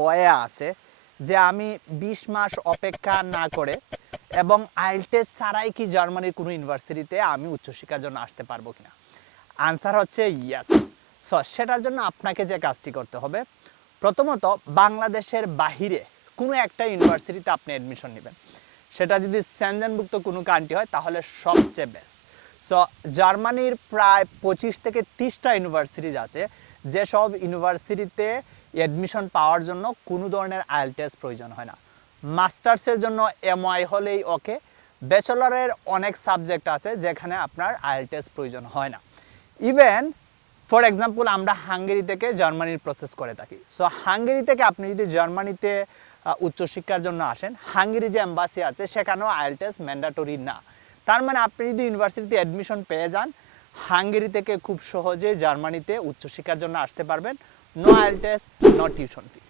Way আছে যে আমি 20 মাস অপেক্ষা না করে এবং আইএলটিএস ছাড়াই কি জার্মানির কোনো ইউনিভার্সিটিতে আমি উচ্চশিক্ষার জন্য আসতে পারবো কিনা? আনসার হচ্ছে ইয়েস। সো সেটার জন্য আপনাকে যে কাজটি করতে হবে, প্রথমত বাংলাদেশের বাহিরে কোনো একটা ইউনিভার্সিটিতে আপনি অ্যাডমিশন নেবেন। সেটা যদি সেনজেনভুক্ত কোনো কান্ট্রি হয় তাহলে সবচেয়ে বেস্ট। সো জার্মানির প্রায় 25 থেকে 30টা ইউনিভার্সিটিজ আছে, যেসব ইউনিভার্সিটিতে অ্যাডমিশন পাওয়ার জন্য কোনো ধরনের আইএলটিএস প্রয়োজন হয় না। মাস্টার্সের জন্য এমওয়াই হলেই ওকে। ব্যাচেলরের অনেক সাবজেক্ট আছে যেখানে আপনার আইএলটিএস প্রয়োজন হয় না। ইভেন ফর এক্সাম্পল আমরা হাঙ্গেরি থেকে জার্মানির প্রসেস করে থাকি। সো হাঙ্গেরি থেকে আপনি যদি জার্মানিতে উচ্চশিক্ষার জন্য আসেন, হাঙ্গেরি যে এম্বাসি আছে সেখানেও আইএলটিএস ম্যান্ডেটরি না। তার মানে আপনি যদি ইউনিভার্সিটিতে অ্যাডমিশন পেয়ে যান, হাঙ্গেরি থেকে খুব সহজে জার্মানিতে উচ্চশিক্ষার জন্য আসতে পারবেন। নো আইএলটিএস, নো টিউশন ফি।